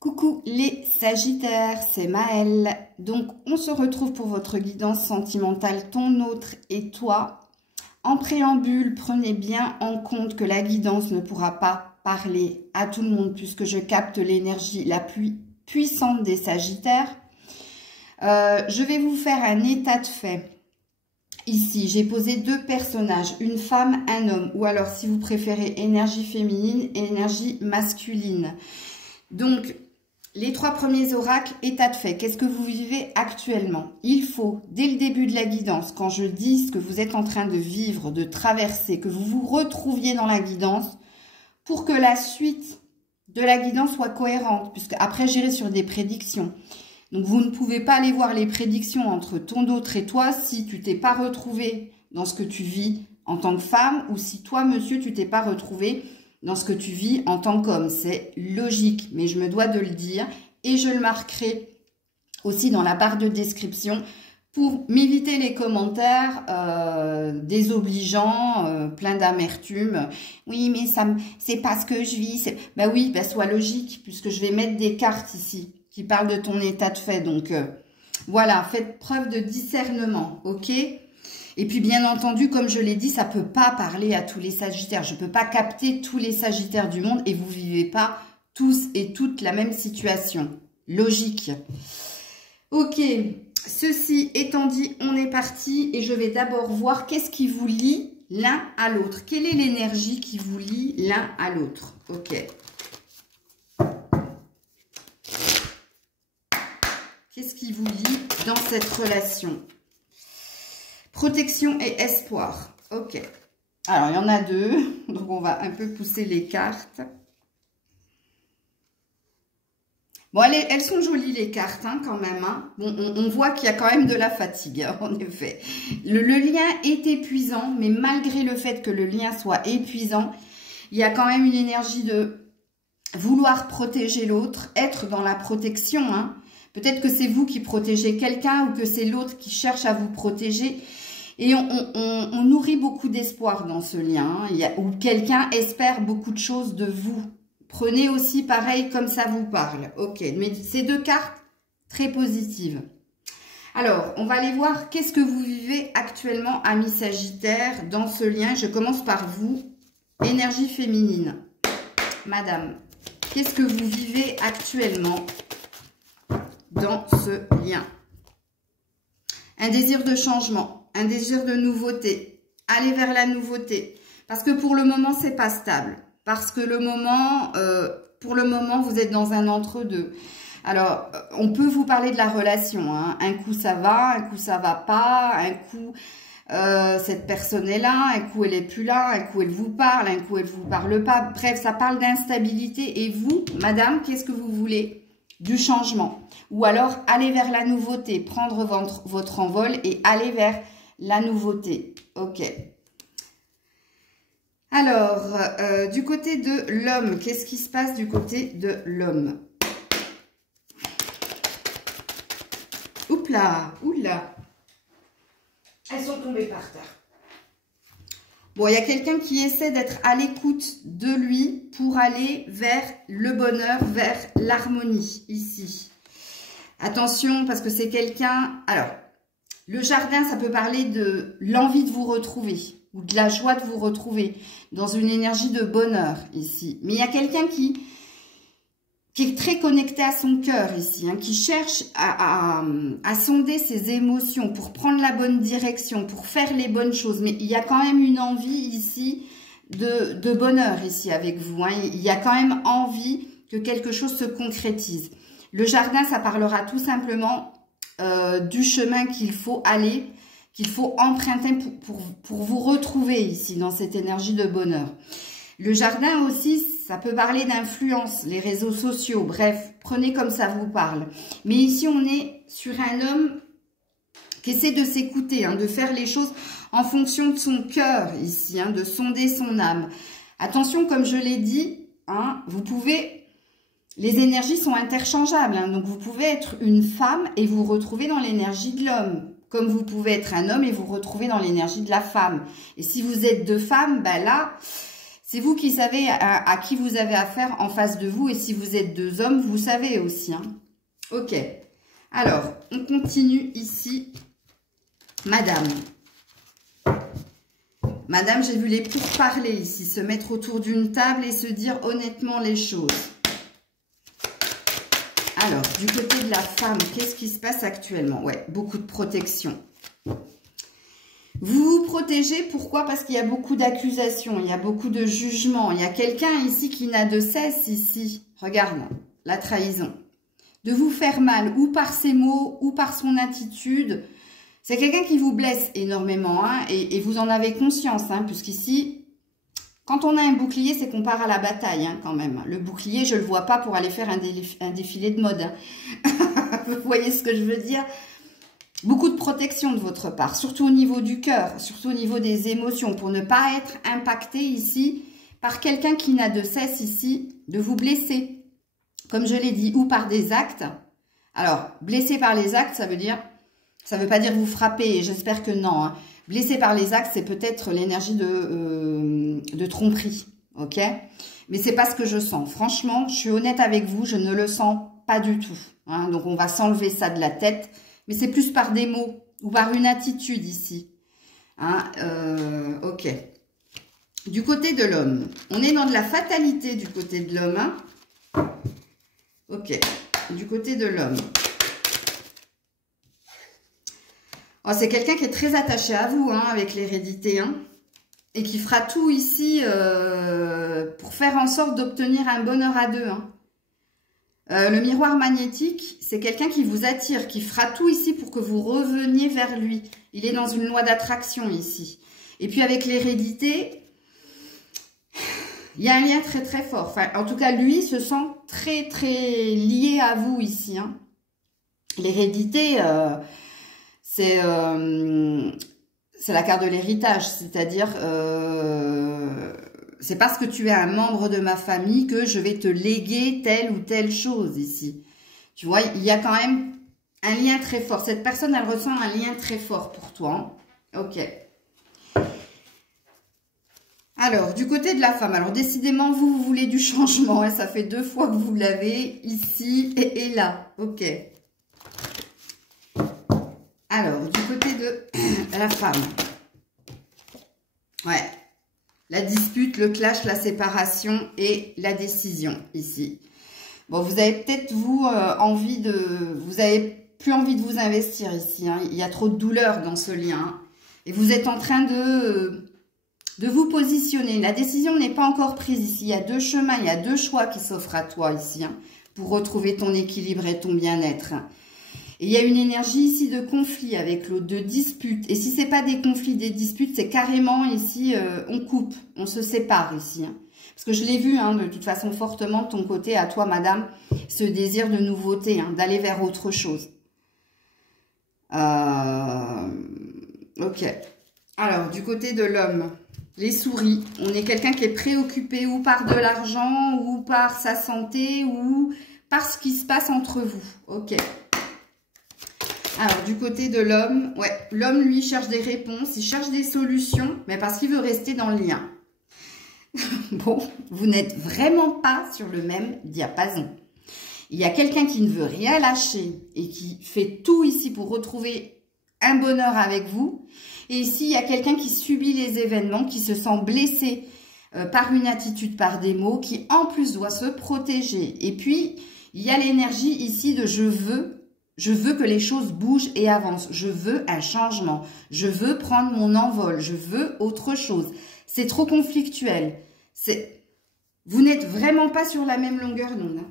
Coucou les Sagittaires, c'est Maëlle. Donc, on se retrouve pour votre guidance sentimentale, ton autre et toi. En préambule, prenez bien en compte que la guidance ne pourra pas parler à tout le monde puisque je capte l'énergie la plus puissante des Sagittaires. Je vais vous faire un état de fait. Ici, j'ai posé deux personnages, une femme, un homme, ou alors si vous préférez énergie féminine et énergie masculine. Donc, les trois premiers oracles, état de fait. Qu'est-ce que vous vivez actuellement? Il faut, dès le début de la guidance, quand je dis ce que vous êtes en train de vivre, de traverser, que vous vous retrouviez dans la guidance, pour que la suite de la guidance soit cohérente, puisque après j'irai sur des prédictions. Donc, vous ne pouvez pas aller voir les prédictions entre ton autre et toi si tu t'es pas retrouvé dans ce que tu vis en tant que femme ou si toi, monsieur, tu t'es pas retrouvé dans ce que tu vis en tant qu'homme. C'est logique, mais je me dois de le dire et je le marquerai aussi dans la barre de description pour m'éviter les commentaires désobligeants, plein d'amertume. Oui, mais ça, c'est pas ce que je vis. Ben oui, ben sois logique puisque je vais mettre des cartes ici qui parlent de ton état de fait. Donc voilà, faites preuve de discernement, ok? Et puis, bien entendu, comme je l'ai dit, ça ne peut pas parler à tous les Sagittaires. Je ne peux pas capter tous les Sagittaires du monde et vous ne vivez pas tous et toutes la même situation. Logique. Ok, ceci étant dit, on est parti et je vais d'abord voir qu'est-ce qui vous lie l'un à l'autre. Quelle est l'énergie qui vous lie l'un à l'autre? Ok. Qu'est-ce qui vous lie dans cette relation? Protection et espoir. Ok. Alors, il y en a deux. Donc, on va un peu pousser les cartes. Bon, elles sont jolies, les cartes, hein, quand même. Hein. Bon, on voit qu'il y a quand même de la fatigue, hein, en effet. Le lien est épuisant, mais malgré le fait que le lien soit épuisant, il y a quand même une énergie de vouloir protéger l'autre, être dans la protection. Hein. Peut-être que c'est vous qui protégez quelqu'un ou que c'est l'autre qui cherche à vous protéger. Et on nourrit beaucoup d'espoir dans ce lien, hein, où quelqu'un espère beaucoup de choses de vous. Prenez aussi pareil comme ça vous parle. Ok, mais ces deux cartes, très positives. Alors, on va aller voir qu'est-ce que vous vivez actuellement, amis Sagittaires, dans ce lien. Je commence par vous, énergie féminine. Madame, qu'est-ce que vous vivez actuellement dans ce lien? Un désir de changement. Un désir de nouveauté, aller vers la nouveauté. Parce que pour le moment, c'est pas stable. Parce que pour le moment, vous êtes dans un entre-deux. Alors, on peut vous parler de la relation. Hein. Un coup, ça va, un coup, ça va pas. Un coup, cette personne est là. Un coup, elle est plus là. Un coup, elle vous parle. Un coup, elle vous parle pas. Bref, ça parle d'instabilité. Et vous, madame, qu'est-ce que vous voulez? Du changement. Ou alors, aller vers la nouveauté. Prendre votre envol et aller vers la nouveauté. Ok. Alors, du côté de l'homme, qu'est-ce qui se passe du côté de l'homme? Oups là, oula. Elles sont tombées par terre. Bon, il y a quelqu'un qui essaie d'être à l'écoute de lui pour aller vers le bonheur, vers l'harmonie, ici. Attention, parce que c'est quelqu'un... Alors, le jardin, ça peut parler de l'envie de vous retrouver ou de la joie de vous retrouver dans une énergie de bonheur ici. Mais il y a quelqu'un qui est très connecté à son cœur ici, hein, qui cherche à sonder ses émotions pour prendre la bonne direction, pour faire les bonnes choses. Mais il y a quand même une envie ici de bonheur ici avec vous. Hein. Il y a quand même envie que quelque chose se concrétise. Le jardin, ça parlera tout simplement... du chemin qu'il faut aller, qu'il faut emprunter pour vous retrouver ici dans cette énergie de bonheur. Le jardin aussi, ça peut parler d'influence, les réseaux sociaux, bref, prenez comme ça vous parle. Mais ici, on est sur un homme qui essaie de s'écouter, hein, de faire les choses en fonction de son cœur ici, hein, de sonder son âme. Attention, comme je l'ai dit, hein, vous pouvez... Les énergies sont interchangeables, hein, donc vous pouvez être une femme et vous retrouver dans l'énergie de l'homme, comme vous pouvez être un homme et vous retrouver dans l'énergie de la femme. Et si vous êtes deux femmes, ben là, C'est vous qui savez à qui vous avez affaire en face de vous. Et si vous êtes deux hommes, vous savez aussi. Hein. Ok. Alors, on continue ici. Madame. Madame, j'ai vu les pourparlers ici. Se mettre autour d'une table et se dire honnêtement les choses. Alors, du côté de la femme, qu'est-ce qui se passe actuellement? Ouais, beaucoup de protection. Vous vous protégez, pourquoi? Parce qu'il y a beaucoup d'accusations, il y a beaucoup de jugements. Il y a quelqu'un ici qui n'a de cesse ici. Regarde, la trahison. De vous faire mal, ou par ses mots, ou par son attitude. C'est quelqu'un qui vous blesse énormément, hein, et vous en avez conscience, hein, puisqu'ici, quand on a un bouclier, c'est qu'on part à la bataille, hein, quand même. Le bouclier, je ne le vois pas pour aller faire un défilé de mode. Hein. Vous voyez ce que je veux dire? Beaucoup de protection de votre part, surtout au niveau du cœur, surtout au niveau des émotions, pour ne pas être impacté ici par quelqu'un qui n'a de cesse ici de vous blesser. Comme je l'ai dit, ou par des actes. Alors, blessé par les actes, ça veut pas dire vous frapper, j'espère que non. Hein. Blessé par les actes, c'est peut-être l'énergie de tromperie, ok? Mais c'est pas ce que je sens. Franchement, je suis honnête avec vous, je ne le sens pas du tout. Hein. Donc, on va s'enlever ça de la tête. Mais c'est plus par des mots ou par une attitude ici. Hein, ok. Du côté de l'homme, on est dans de la fatalité du côté de l'homme. Hein. Ok. Du côté de l'homme. Oh, c'est quelqu'un qui est très attaché à vous, hein, avec l'hérédité. Hein, et qui fera tout ici pour faire en sorte d'obtenir un bonheur à deux. Hein. Le miroir magnétique, c'est quelqu'un qui vous attire, qui fera tout ici pour que vous reveniez vers lui. Il est dans une loi d'attraction ici. Et puis avec l'hérédité, il y a un lien très très fort. Enfin, en tout cas, lui se sent très très lié à vous ici. Hein. L'hérédité, c'est la carte de l'héritage, c'est-à-dire... c'est parce que tu es un membre de ma famille que je vais te léguer telle ou telle chose ici. Tu vois, il y a quand même un lien très fort. Cette personne, elle ressent un lien très fort pour toi. Hein. Ok. Alors, du côté de la femme. Alors, décidément, vous voulez du changement. Hein. Ça fait 2 fois que vous l'avez ici et là. Ok. Alors, du côté de la femme. Ouais. La dispute, le clash, la séparation et la décision ici. Bon, vous avez peut-être vous avez plus envie de vous investir ici. Hein. Il y a trop de douleur dans ce lien. Hein. Et vous êtes en train de vous positionner. La décision n'est pas encore prise ici. Il y a 2 chemins, il y a 2 choix qui s'offrent à toi ici. Hein, pour retrouver ton équilibre et ton bien-être. Et il y a une énergie ici de conflit avec l'autre, de dispute. Et si ce n'est pas des conflits, des disputes, c'est carrément ici, on coupe, on se sépare ici. Hein. Parce que je l'ai vu, hein, de toute façon, fortement de ton côté, à toi, madame, ce désir de nouveauté, hein, d'aller vers autre chose. Ok. Alors, du côté de l'homme, les souris. On est quelqu'un qui est préoccupé ou par de l'argent, ou par sa santé, ou par ce qui se passe entre vous. Ok. Alors, du côté de l'homme, ouais, l'homme, lui, cherche des réponses, il cherche des solutions, mais parce qu'il veut rester dans le lien. Bon, vous n'êtes vraiment pas sur le même diapason. Il y a quelqu'un qui ne veut rien lâcher et qui fait tout ici pour retrouver un bonheur avec vous. Et ici, il y a quelqu'un qui subit les événements, qui se sent blessé par une attitude, par des mots, qui en plus doit se protéger. Et puis, il y a l'énergie ici de je veux que les choses bougent et avancent. Je veux un changement. Je veux prendre mon envol. Je veux autre chose. C'est trop conflictuel. Vous n'êtes vraiment pas sur la même longueur d'onde.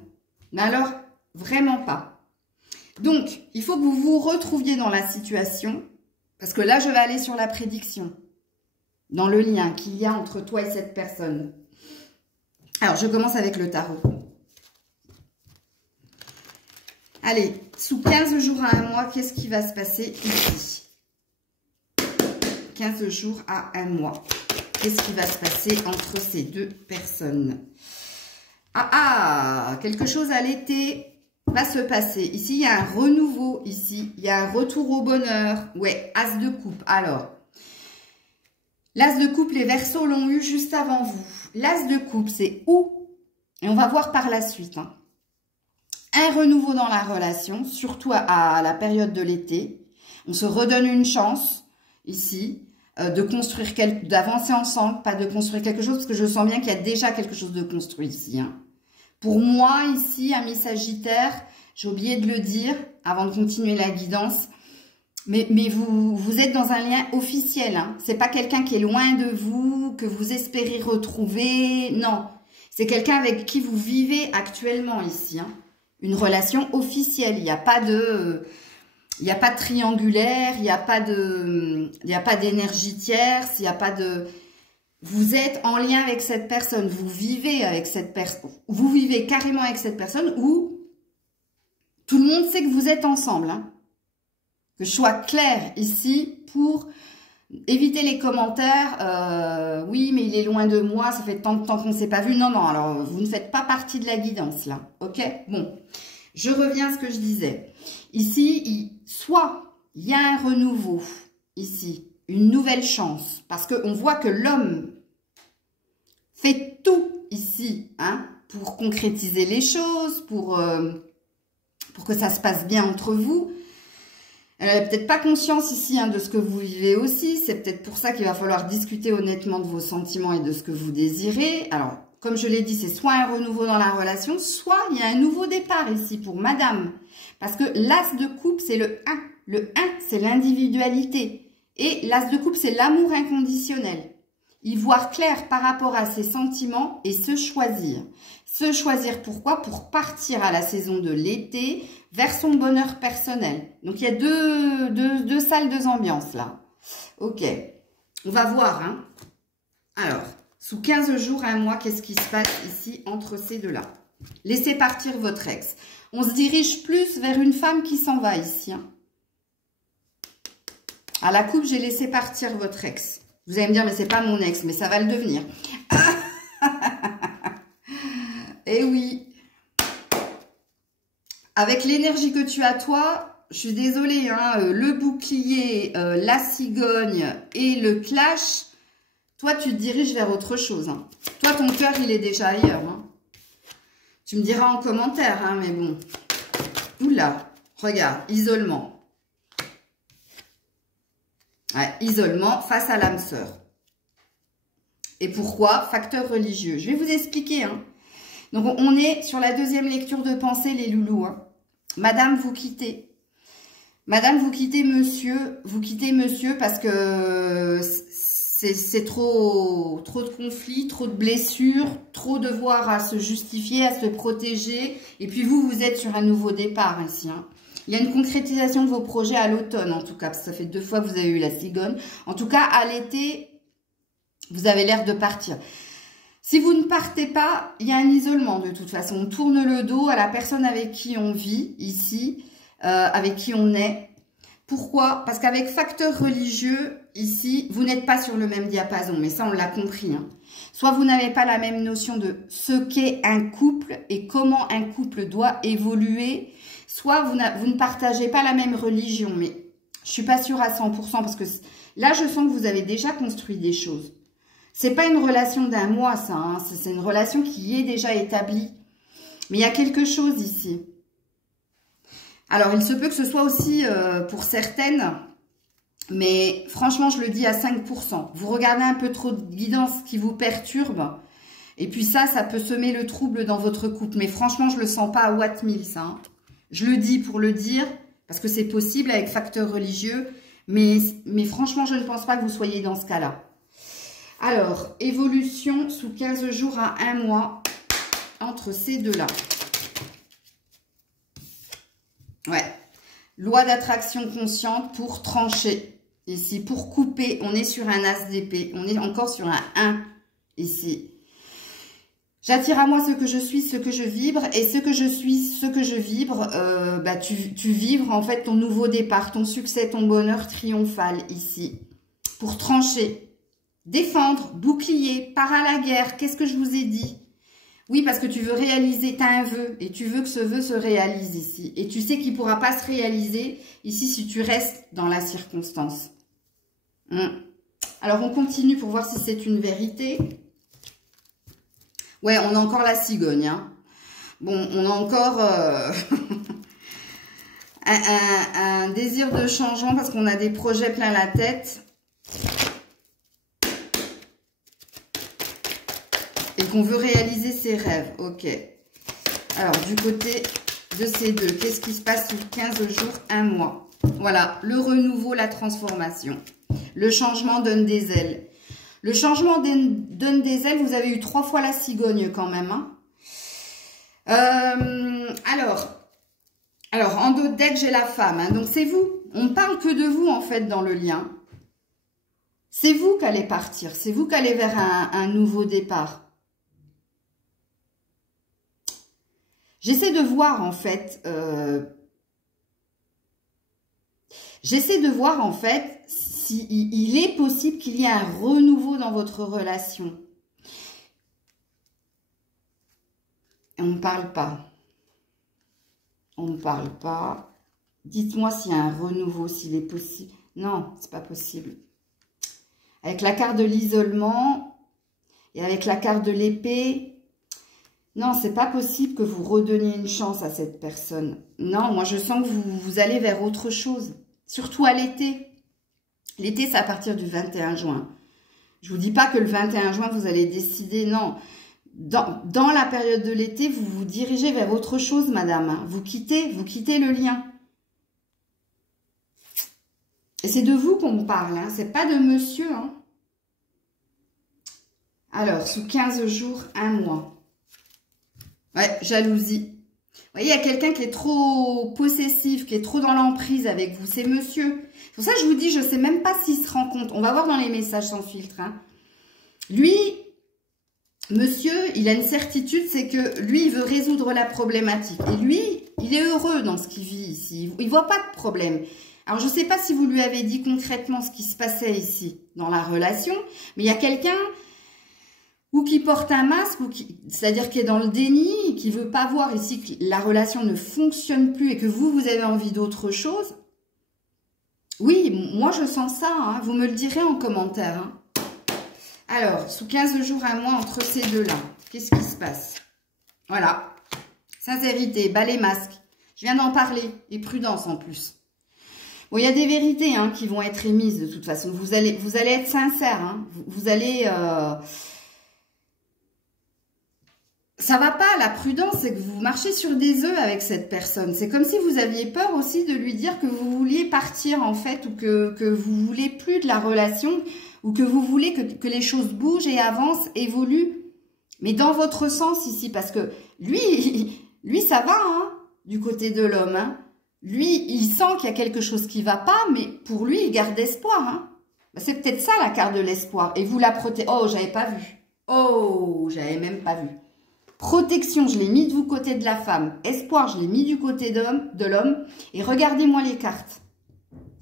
Mais alors, vraiment pas. Donc, il faut que vous vous retrouviez dans la situation. Parce que là, je vais aller sur la prédiction. Dans le lien qu'il y a entre toi et cette personne. Alors, je commence avec le tarot. Allez, sous 15 jours à 1 mois, qu'est-ce qui va se passer ici? 15 jours à 1 mois. Qu'est-ce qui va se passer entre ces 2 personnes? Quelque chose à l'été va se passer. Ici, il y a un renouveau. Ici, il y a un retour au bonheur. Ouais, as de coupe. Alors, L'As de coupe, les Verseaux l'ont eu juste avant vous. L'As de coupe, c'est où? Et on va voir par la suite. Hein. Un renouveau dans la relation, surtout à la période de l'été. On se redonne une chance, ici, de construire, d'avancer ensemble, pas de construire quelque chose, parce que je sens bien qu'il y a déjà quelque chose de construit ici. Hein. Pour moi, ici, amis Sagittaire, j'ai oublié de le dire avant de continuer la guidance, mais vous êtes dans un lien officiel. Hein. C'est pas quelqu'un qui est loin de vous, que vous espérez retrouver. Non, c'est quelqu'un avec qui vous vivez actuellement ici. Hein. Une relation officielle. Il n'y a pas de triangulaire, il n'y a pas d'énergie tierce, il n'y a pas de... Vous êtes en lien avec cette personne, vous vivez avec cette personne, vous vivez carrément avec cette personne où tout le monde sait que vous êtes ensemble. Hein. Que je sois claire ici pour éviter les commentaires. Oui, mais il est loin de moi, ça fait tant de temps qu'on ne s'est pas vu. Non, non, alors vous ne faites pas partie de la guidance là. Ok? Bon, je reviens à ce que je disais. Ici, soit il y a un renouveau ici, une nouvelle chance, parce qu'on voit que l'homme fait tout ici hein, pour concrétiser les choses, pour que ça se passe bien entre vous. Elle n'a peut-être pas conscience ici hein, de ce que vous vivez aussi. C'est peut-être pour ça qu'il va falloir discuter honnêtement de vos sentiments et de ce que vous désirez. Alors, comme je l'ai dit, c'est soit un renouveau dans la relation, soit il y a un nouveau départ ici pour madame. Parce que l'As de coupe, c'est le 1. Le 1, c'est l'individualité. Et l'As de coupe, c'est l'amour inconditionnel. Y voir clair par rapport à ses sentiments et se choisir. Se choisir pourquoi? Pour partir à la saison de l'été vers son bonheur personnel. Donc, il y a deux salles, deux ambiances là. Ok. On va voir. Hein. Alors, sous 15 jours, un mois, qu'est-ce qui se passe ici entre ces deux-là? Laissez partir votre ex. On se dirige plus vers une femme qui s'en va ici. Hein. À la coupe, j'ai laissé partir votre ex. Vous allez me dire, mais c'est pas mon ex, mais ça va le devenir. Eh oui. Avec l'énergie que tu as, toi, je suis désolée, hein, le bouclier, la cigogne et le clash, toi, tu te diriges vers autre chose. Hein. Toi, ton cœur, il est déjà ailleurs. Hein. Tu me diras en commentaire, hein, mais bon. Oula, regarde, isolement. Ouais, isolement face à l'âme sœur. Et pourquoi? Facteur religieux. Je vais vous expliquer. Hein. Donc, on est sur la deuxième lecture de pensée, les loulous. Hein. Madame, vous quittez. Madame, vous quittez monsieur. Vous quittez monsieur parce que c'est trop de conflits, trop de blessures, trop de devoir à se justifier, à se protéger. Et puis vous êtes sur un nouveau départ ici. Hein. Il y a une concrétisation de vos projets à l'automne, en tout cas. Parce que ça fait 2 fois que vous avez eu la cigogne. En tout cas, à l'été, vous avez l'air de partir. Si vous ne partez pas, il y a un isolement de toute façon. On tourne le dos à la personne avec qui on vit ici, avec qui on est. Pourquoi? Parce qu'avec facteur religieux, ici, vous n'êtes pas sur le même diapason. Mais ça, on l'a compris. Hein. Soit vous n'avez pas la même notion de ce qu'est un couple et comment un couple doit évoluer. Soit vous ne partagez pas la même religion. Mais je ne suis pas sûre à 100% parce que là, je sens que vous avez déjà construit des choses. C'est pas une relation d'un mois, ça. Hein. C'est une relation qui est déjà établie. Mais il y a quelque chose ici. Alors, il se peut que ce soit aussi pour certaines, mais franchement, je le dis à 5%. Vous regardez un peu trop de guidance qui vous perturbe, et puis ça peut semer le trouble dans votre couple. Mais franchement, je le sens pas à Watt 1000, ça. Hein. Je le dis pour le dire, parce que c'est possible avec facteur religieux, mais franchement, je ne pense pas que vous soyez dans ce cas-là. Alors, évolution sous 15 jours à 1 mois entre ces deux-là. Ouais. Loi d'attraction consciente pour trancher. Ici, pour couper, on est sur un as d'épée. On est encore sur un 1 ici. J'attire à moi ce que je suis, ce que je vibre. Et ce que je suis, ce que je vibre, tu vibres en fait ton nouveau départ, ton succès, ton bonheur triomphal ici. Pour trancher, défendre, bouclier, part à la guerre. Qu'est-ce que je vous ai dit ? Oui, parce que tu veux réaliser, tu as un vœu et tu veux que ce vœu se réalise ici. Et tu sais qu'il ne pourra pas se réaliser ici si tu restes dans la circonstance. Alors, on continue pour voir si c'est une vérité. Ouais, on a encore la cigogne. Hein. Bon, on a encore un désir de changement parce qu'on a des projets plein la tête. Et qu'on veut réaliser ses rêves. Ok. Alors, du côté de ces deux, qu'est-ce qui se passe sur 15 jours, 1 mois? Voilà, le renouveau, la transformation. Le changement donne des ailes. Le changement donne des ailes, vous avez eu 3 fois la cigogne quand même. Hein. Alors, en dos de deck, j'ai la femme. Hein, donc, c'est vous. On ne parle que de vous, en fait, dans le lien. C'est vous qui allez partir. C'est vous qui allez vers un nouveau départ. J'essaie de voir, en fait... J'essaie de voir, en fait, s'il est possible qu'il y ait un renouveau dans votre relation. On ne parle pas. On ne parle pas. Dites-moi s'il y a un renouveau, s'il est possible. Non, c'est pas possible. Avec la carte de l'isolement et avec la carte de l'épée, non, c'est pas possible que vous redonniez une chance à cette personne. Non, moi je sens que vous allez vers autre chose. Surtout à l'été. L'été, c'est à partir du 21 juin. Je vous dis pas que le 21 juin, vous allez décider, non. Dans la période de l'été, vous vous dirigez vers autre chose, madame. Vous quittez le lien. Et c'est de vous qu'on parle, hein. C'est pas de monsieur. Hein. Alors, sous 15 jours, 1 mois. Ouais, jalousie. Vous voyez, il y a quelqu'un qui est trop possessif, qui est trop dans l'emprise avec vous. C'est monsieur. C'est pour ça que je vous dis, je ne sais même pas s'il se rend compte. On va voir dans les messages sans filtre. Hein. Lui, monsieur, il a une certitude, c'est que lui, il veut résoudre la problématique. Et lui, il est heureux dans ce qu'il vit ici. Il ne voit pas de problème. Alors, je ne sais pas si vous lui avez dit concrètement ce qui se passait ici dans la relation, mais il y a quelqu'un... ou qui porte un masque, c'est-à-dire qui est dans le déni, qui veut pas voir ici que la relation ne fonctionne plus et que vous avez envie d'autre chose. Oui, moi je sens ça, hein, vous me le direz en commentaire. Hein. Alors, sous 15 jours, 1 mois, entre ces deux-là, qu'est-ce qui se passe? Voilà, sincérité, bas les masques. Je viens d'en parler, et prudence en plus. Bon, il y a des vérités hein, qui vont être émises de toute façon. Vous allez être sincère, hein. Vous allez... Ça va pas, la prudence, c'est que vous marchez sur des œufs avec cette personne. C'est comme si vous aviez peur aussi de lui dire que vous vouliez partir, en fait, ou que vous voulez plus de la relation, ou que vous voulez que les choses bougent et avancent, évoluent. Mais dans votre sens ici, parce que lui ça va, hein, du côté de l'homme. Hein. Lui, il sent qu'il y a quelque chose qui va pas, mais pour lui, il garde espoir. Hein. C'est peut-être ça, la carte de l'espoir. Et vous la protégez. Oh, j'avais pas vu. Oh, j'avais même pas vu. Protection, je l'ai mis du côté de la femme. Espoir, je l'ai mis du côté de l'homme. Et regardez-moi les cartes.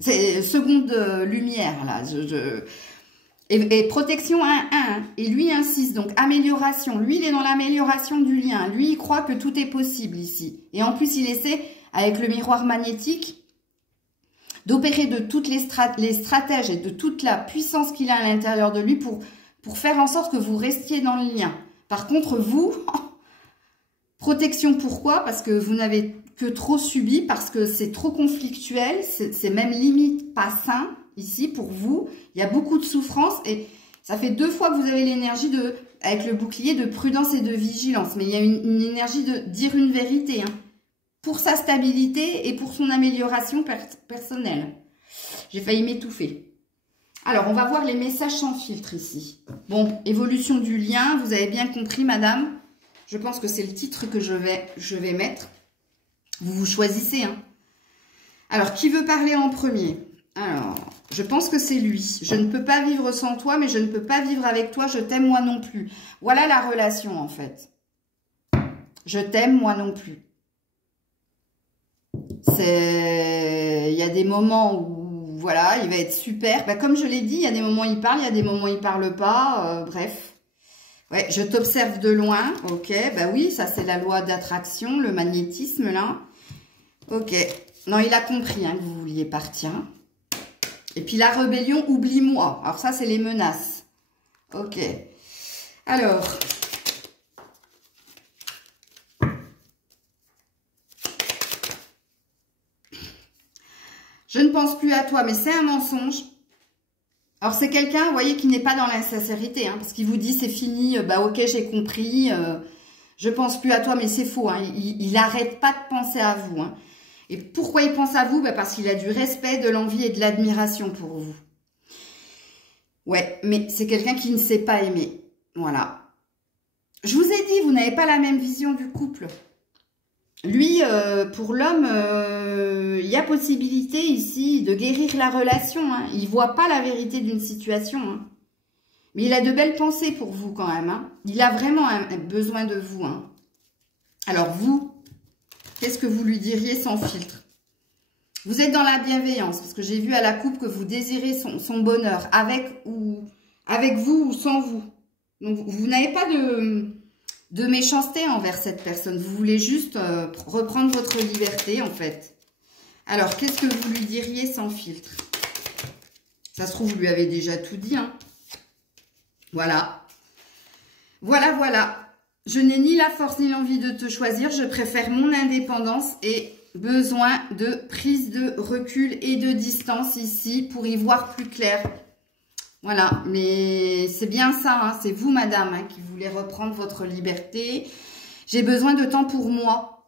C'est seconde lumière, là. Et protection 1-1. Et lui, 1-6. Donc, amélioration. Lui, il est dans l'amélioration du lien. Lui, il croit que tout est possible ici. Et en plus, il essaie, avec le miroir magnétique, d'opérer de toutes les stratèges et de toute la puissance qu'il a à l'intérieur de lui pour faire en sorte que vous restiez dans le lien. Par contre, vous, protection, pourquoi? Parce que vous n'avez que trop subi, parce que c'est trop conflictuel, c'est même limite pas sain, ici, pour vous. Il y a beaucoup de souffrance et ça fait 2 fois que vous avez l'énergie avec le bouclier de prudence et de vigilance. Mais il y a une énergie de dire une vérité, hein, pour sa stabilité et pour son amélioration personnelle. J'ai failli m'étouffer. Alors, on va voir les messages sans filtre ici. Bon, évolution du lien, vous avez bien compris, madame. Je pense que c'est le titre que je vais mettre. Vous choisissez. Hein. Alors, qui veut parler en premier? Alors, je pense que c'est lui. Je ne peux pas vivre sans toi, mais je ne peux pas vivre avec toi. Je t'aime, moi non plus. Voilà la relation, en fait. Je t'aime, moi non plus. Il y a des moments où voilà, il va être super. Bah, comme je l'ai dit, il y a des moments où il parle, il y a des moments où il parle pas. Bref. Ouais, je t'observe de loin. Ok, bah oui, ça c'est la loi d'attraction, le magnétisme là. Ok. Non, il a compris hein, que vous vouliez partir. Et puis la rébellion, oublie-moi. Alors ça, c'est les menaces. Ok. Alors. Je ne pense plus à toi, mais c'est un mensonge. Alors c'est quelqu'un, vous voyez, qui n'est pas dans l'insincérité, hein, parce qu'il vous dit c'est fini, bah ok, j'ai compris, je pense plus à toi, mais c'est faux. Hein, il n'arrête pas de penser à vous. Hein. Et pourquoi il pense à vous? Bah parce qu'il a du respect, de l'envie et de l'admiration pour vous. Ouais, mais c'est quelqu'un qui ne sait pas aimer. Voilà. Je vous ai dit, vous n'avez pas la même vision du couple. Lui, pour l'homme, il y a possibilité ici de guérir la relation. Hein. Il ne voit pas la vérité d'une situation. Hein. Mais il a de belles pensées pour vous quand même. Hein. Il a vraiment un besoin de vous. Hein. Alors vous, qu'est-ce que vous lui diriez sans filtre? Vous êtes dans la bienveillance, parce que j'ai vu à la coupe que vous désirez son bonheur, avec vous ou sans vous. Donc vous n'avez pas de méchanceté envers cette personne. Vous voulez juste reprendre votre liberté, en fait. Alors, qu'est-ce que vous lui diriez sans filtre? Ça se trouve, vous lui avez déjà tout dit. Hein. Voilà. Voilà, voilà. Je n'ai ni la force ni l'envie de te choisir. Je préfère mon indépendance et besoin de prise de recul et de distance ici pour y voir plus clair. Voilà, mais c'est bien ça, hein, c'est vous, madame, hein, qui voulez reprendre votre liberté. J'ai besoin de temps pour moi.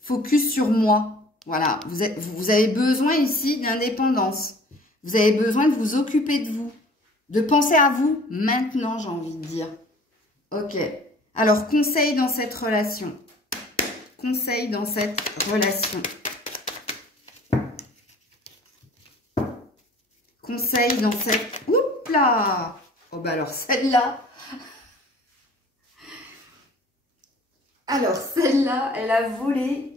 Focus sur moi. Voilà, vous avez besoin ici d'indépendance. Vous avez besoin de vous occuper de vous. De penser à vous maintenant, j'ai envie de dire. Ok. Alors, conseil dans cette relation. Conseil dans cette relation. Conseil dans cette... Oups là! Oh bah alors celle-là... Alors celle-là, elle a volé.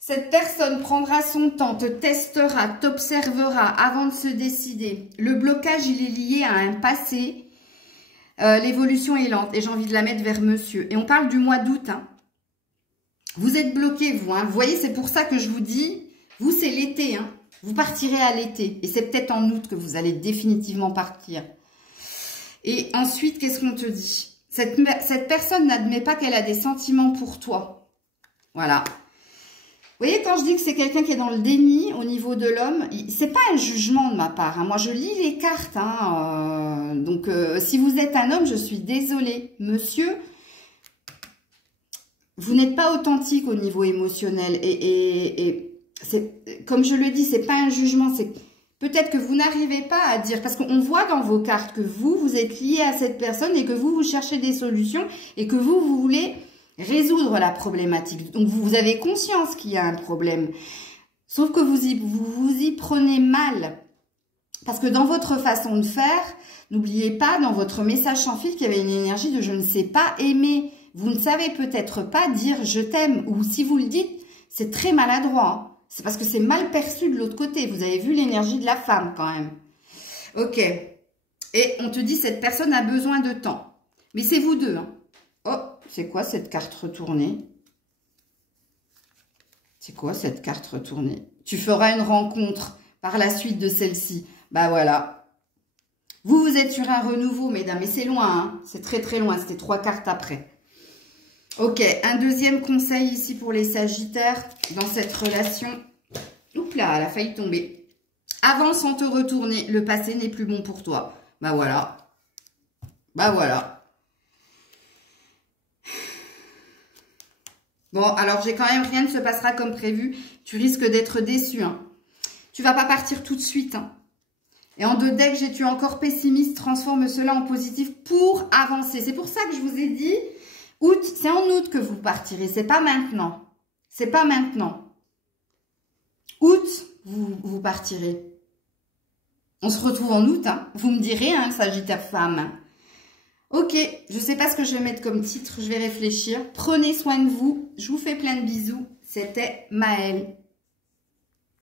Cette personne prendra son temps, te testera, t'observera avant de se décider. Le blocage, il est lié à un passé. L'évolution est lente et j'ai envie de la mettre vers monsieur. Et on parle du mois d'août. Hein. Vous êtes bloqué, vous. Hein. Vous voyez, c'est pour ça que je vous dis, vous, c'est l'été. Hein. Vous partirez à l'été. Et c'est peut-être en août que vous allez définitivement partir. Et ensuite, qu'est-ce qu'on te dit? Cette personne n'admet pas qu'elle a des sentiments pour toi. Voilà. Vous voyez, quand je dis que c'est quelqu'un qui est dans le déni au niveau de l'homme, c'est pas un jugement de ma part. Hein. Moi, je lis les cartes. Hein. Donc, si vous êtes un homme, je suis désolée. Monsieur, vous n'êtes pas authentique au niveau émotionnel. Et comme je le dis, c'est pas un jugement. C'est peut-être que vous n'arrivez pas à dire, parce qu'on voit dans vos cartes que vous êtes lié à cette personne et que vous cherchez des solutions et que vous voulez résoudre la problématique. Donc, vous avez conscience qu'il y a un problème. Sauf que vous y prenez mal. Parce que dans votre façon de faire, n'oubliez pas, dans votre message sans fil, qu'il y avait une énergie de « je ne sais pas aimer ». Vous ne savez peut-être pas dire « je t'aime » ou si vous le dites, c'est très maladroit. C'est parce que c'est mal perçu de l'autre côté. Vous avez vu l'énergie de la femme quand même. Ok. Et on te dit cette personne a besoin de temps. Mais c'est vous deux. Hein. Oh, c'est quoi cette carte retournée? C'est quoi cette carte retournée? Tu feras une rencontre par la suite de celle-ci. Bah voilà. Vous êtes sur un renouveau, mesdames. Mais c'est loin. Hein. C'est très très loin. C'était 3 cartes après. Ok, un deuxième conseil ici pour les Sagittaires dans cette relation. Oups là, elle a failli tomber. Avance sans te retourner, le passé n'est plus bon pour toi. Bah voilà. Bah voilà. Bon, alors j'ai quand même, rien ne se passera comme prévu. Tu risques d'être déçu. Hein. Tu vas pas partir tout de suite. Hein. Et en 2 decks, j'ai tu encore pessimiste, transforme cela en positif pour avancer. C'est pour ça que je vous ai dit... Août, c'est en août que vous partirez, c'est pas maintenant. C'est pas maintenant. Août, vous partirez. On se retrouve en août, hein. Vous me direz, hein, Sagittaire femme. Ok, je sais pas ce que je vais mettre comme titre, je vais réfléchir. Prenez soin de vous, je vous fais plein de bisous. C'était Maëlle.